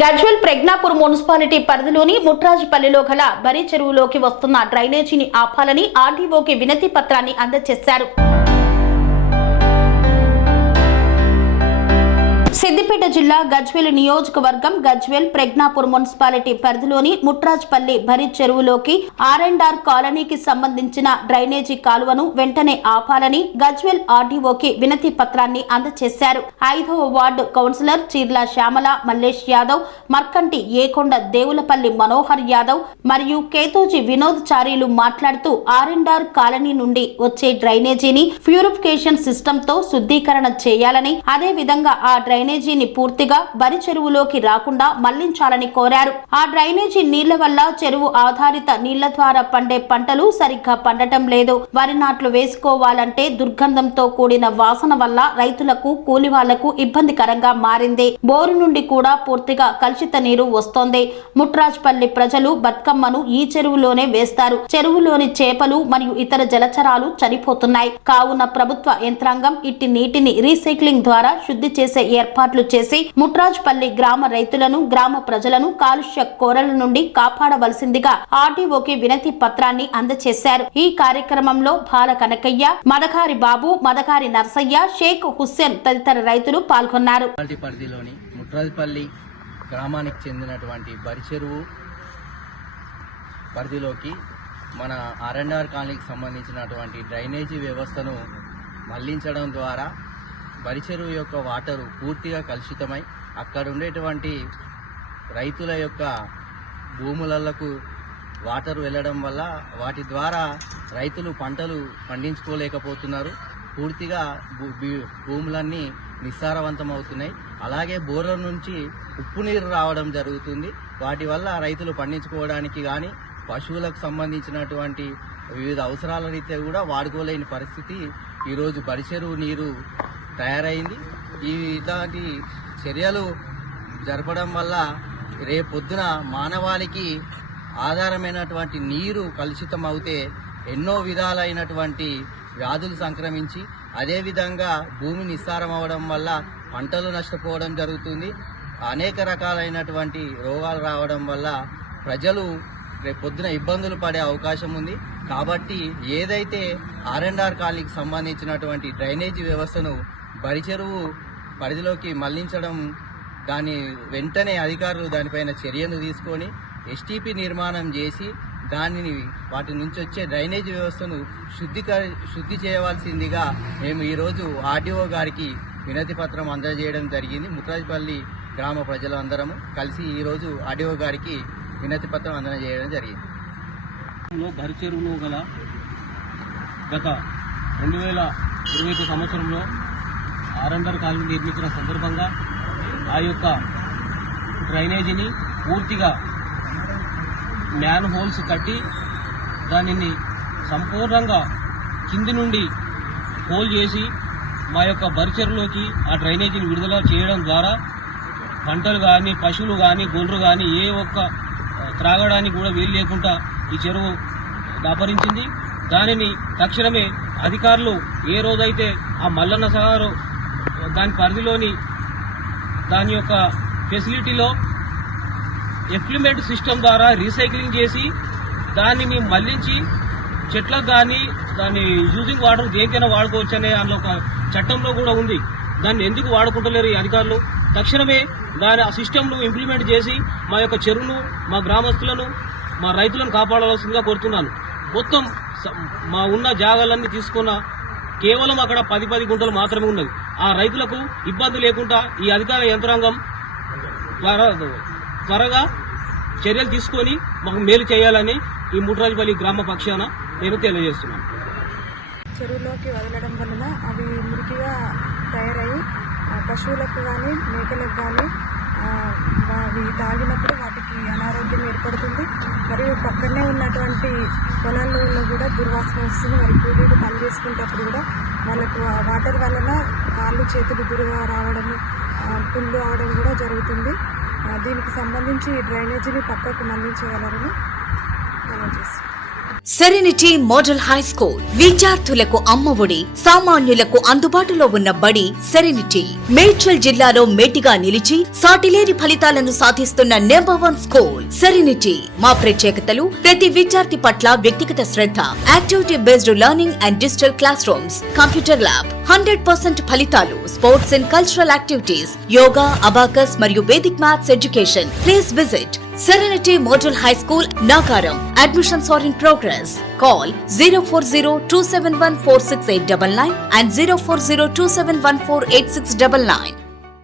Gajwel Pragnapur municipality పరిధిలోని ముట్రాజుపల్లిలో గల బరి చెరువులోకి వస్తున్న డ్రైనేజీని ఆపాలని ఆర్డీఓకి వినతి పత్రాన్ని అందజేశారు. సిద్దిపేట జిల్లా గజ్వేల్ నియోజకవర్గం గజ్వేల్ ప్రజ్ఞాపూర్ మున్సిపాలిటీ పరిధిలోని ముట్రాజ్పల్లి బరి చెరువులోకి R&R కాలనీకి సంబంధించిన డ్రైనేజీ కాలువను వెంటనే ఆపాలని గజ్వేల్ ఆర్డీఓకి వినతి పత్రాన్ని అందజేశారు. 5వ వార్డు కౌన్సిలర్ చీర్ల శ్యామల మల్లేష్ యాదవ్, మర్కంటి ఏకొండ దేవులపల్లి మనోహర్ యాదవ్ మరియు కేతోజీ వినోద్ చారీలు మాట్లాడుతూ R&R కాలనీ నుండి వచ్చే డ్రైనేజీని ప్యూరిఫికేషన్ సిస్టమ్ తో శుద్ధీకరణ చేయాలని, అదే విధంగా ఆ డ్రైనేజీని పూర్తిగా బరి చెరువులోకి రాకుండా మళ్లించాలని కోరారు. ఆ డ్రైనేజీ నీళ్ల వల్ల చెరువు ఆధారిత నీళ్ల ద్వారా పండే పంటలు సరిగ్గా పండటం లేదు. వరి నాట్లు వేసుకోవాలంటే దుర్గంధంతో కూడిన వాసన వల్ల రైతులకు, కూలి వాళ్లకు ఇబ్బందికరంగా మారింది. బోరు నుండి కూడా పూర్తిగా కలుషిత నీరు వస్తోంది. ముట్రాజ్పల్లి ప్రజలు బతుకమ్మను ఈ చెరువులోనే వేస్తారు. చెరువులోని చేపలు మరియు ఇతర జలచరాలు చనిపోతున్నాయి. కావున ప్రభుత్వ యంత్రాంగం ఇట్టి నీటిని రీసైక్లింగ్ ద్వారా శుద్ధి చేసే ఏర్పాట్లు చేసి ముట్రాజ్పల్లి గ్రామ రైతులను, గ్రామ ప్రజలను కాలుష్య కోరల నుండి కాపాడవలసిందిగా ఆర్డీఓకి వినతి పత్రాన్ని అందజేశారు. ఈ కార్యక్రమంలో బాల కనకయ్య, మదకారి బాబు, మదకారి నర్సయ్య, షేక్ హుస్సేన్ తదితర రైతులు పాల్గొన్నారు. పరిధిలోని ముట్రాజ్పల్లి గ్రామానికి చెందినటువంటి బరి చెరువు పరిధిలోకి మన R&R కాలనీకి సంబంధించినటువంటి డ్రైనేజీ వ్యవస్థను మళ్లించడం ద్వారా బరి చెరువు యొక్క వాటరు పూర్తిగా కలుషితమై అక్కడ ఉండేటువంటి రైతుల యొక్క భూములకు వాటర్ వెళ్ళడం వల్ల వాటి ద్వారా రైతులు పంటలు పండించుకోలేకపోతున్నారు. పూర్తిగా భూములన్నీ నిస్సారవంతం అవుతున్నాయి. అలాగే బోర్ల నుంచి ఉప్పు నీరు రావడం జరుగుతుంది. వాటి వల్ల రైతులు పండించుకోవడానికి కానీ పశువులకు సంబంధించినటువంటి వివిధ అవసరాల రీత్యా కూడా వాడుకోలేని పరిస్థితి ఈరోజు బరి చెరువు నీరు తయారైంది. ఇలాంటి చర్యలు జరపడం వల్ల రేపొద్దున మానవాళికి ఆధారమైనటువంటి నీరు కలుషితం అవుతే ఎన్నో విధాలైనటువంటి వ్యాధులు సంక్రమించి అదేవిధంగా భూమి నిస్సారం అవడం వల్ల పంటలు నష్టపోవడం జరుగుతుంది. అనేక రకాలైనటువంటి రోగాలు రావడం వల్ల ప్రజలు రేపొద్దున ఇబ్బందులు పడే అవకాశం ఉంది. కాబట్టి ఏదైతే R&R కాలనీకి సంబంధించినటువంటి డ్రైనేజీ వ్యవస్థను బరి చెరువు పరిధిలోకి మళ్లించడం, దాని వెంటనే అధికారులు దానిపైన చర్యలు తీసుకొని STP నిర్మాణం చేసి దానిని వాటి నుంచి వచ్చే డ్రైనేజీ వ్యవస్థను శుద్ధి చేయవలసిందిగా మేము ఈరోజు ఆర్డీఓ గారికి వినతి పత్రం అందజేయడం జరిగింది. ముట్రాజ్పల్లి గ్రామ ప్రజలందరము కలిసి ఈరోజు ఆర్డీఓ గారికి వినతి పత్రం అందజేయడం జరిగింది. బరి చెరువులో గల గత 2021 సంవత్సరంలో R&R కాలనీ నిర్మించిన సందర్భంగా ఆ యొక్క డ్రైనేజీని పూర్తిగా మ్యాన్ హోల్స్ కట్టి దానిని సంపూర్ణంగా కింది నుండి హోల్ చేసి మా యొక్క బరి చెరువులోకి ఆ డ్రైనేజీని విడుదల చేయడం ద్వారా పంటలు కానీ, పశువులు కానీ, గొర్రెలు కానీ ఏ ఒక్క త్రాగడానికి కూడా వీలు లేకుండా ఈ చెరువు దాపరించింది. దానిని తక్షణమే అధికారులు ఏ రోజైతే ఆ మల్లన్న సాగర్ దాని పరిధిలోని దాని యొక్క ఫెసిలిటీలో ఎఫ్లూమెంట్ సిస్టమ్ ద్వారా రీసైక్లింగ్ చేసి దానిని మళ్లించి చెట్లకు కానీ దాని యూజింగ్ వాటర్ దేనికైనా వాడుకోవచ్చు అనే అందులో ఒక చట్టంలో కూడా ఉంది. దాన్ని ఎందుకు వాడుకుంటలేరు ఈ అధికారులు? తక్షణమే దాని ఆ సిస్టమ్ను ఇంప్లిమెంట్ చేసి మా యొక్క చెరువును, మా గ్రామస్తులను, మా రైతులను కాపాడవలసిందిగా కోరుతున్నాను. మొత్తం మా ఉన్న జాగాలన్నీ తీసుకున్న కేవలం అక్కడ 10 గుంటలు మాత్రమే ఉన్నది. ఆ రైతులకు ఇబ్బంది లేకుండా ఈ అధికార యంత్రాంగం త్వరగా చర్యలు తీసుకొని మాకు మేలు చేయాలని ఈ ముట్రాజ్పల్లి గ్రామ పక్షాన నేను తెలియజేస్తున్నాను. చెరువులోకి వదలడం వలన అవి మురికిగా తయారయ్యి పశువులకు కానీ, మేకలకు కానీ అవి తాగినప్పుడు వాటికి అనారోగ్యం ఏర్పడుతుంది. మరియు పక్కనే ఉన్నటువంటి పొలాల్లో కూడా దుర్వాసన వస్తుంది. మరి కూలీలు పని చేసుకునేటప్పుడు కూడా వాళ్ళకు ఆ వాటర్ వలన కాళ్ళు చేతులు దురుగా రావడము, పుండ్లు అవడం కూడా జరుగుతుంది. దీనికి సంబంధించి డ్రైనేజీని పక్కకు మళ్లించగలరని తెలియజేస్తాను. సెరెనిటీ మోడల్ హై స్కూల్ విద్యార్థులకు అమ్మఒడి, సామాన్యులకు అందుబాటులో ఉన్న బడి సెరెనిటీ. మేడ్చల్ జిల్లాలో మేటిగా నిలిచి సాటిలేని ఫలితాలను సాధిస్తున్న #1 స్కూల్ సెరెనిటీ. మా ప్రత్యేకతలు ప్రతి విద్యార్థి పట్ల వ్యక్తిగత శ్రద్ధ, activity based learning and digital classrooms, computer lab, 100% ఫలితాలు, sports and cultural activities, yoga, abacus మరియు Vedic maths education. Please visit Serenity Model High School, Nagaram. Admissions are in progress. Call 040-271-46899 and 040-271-48699.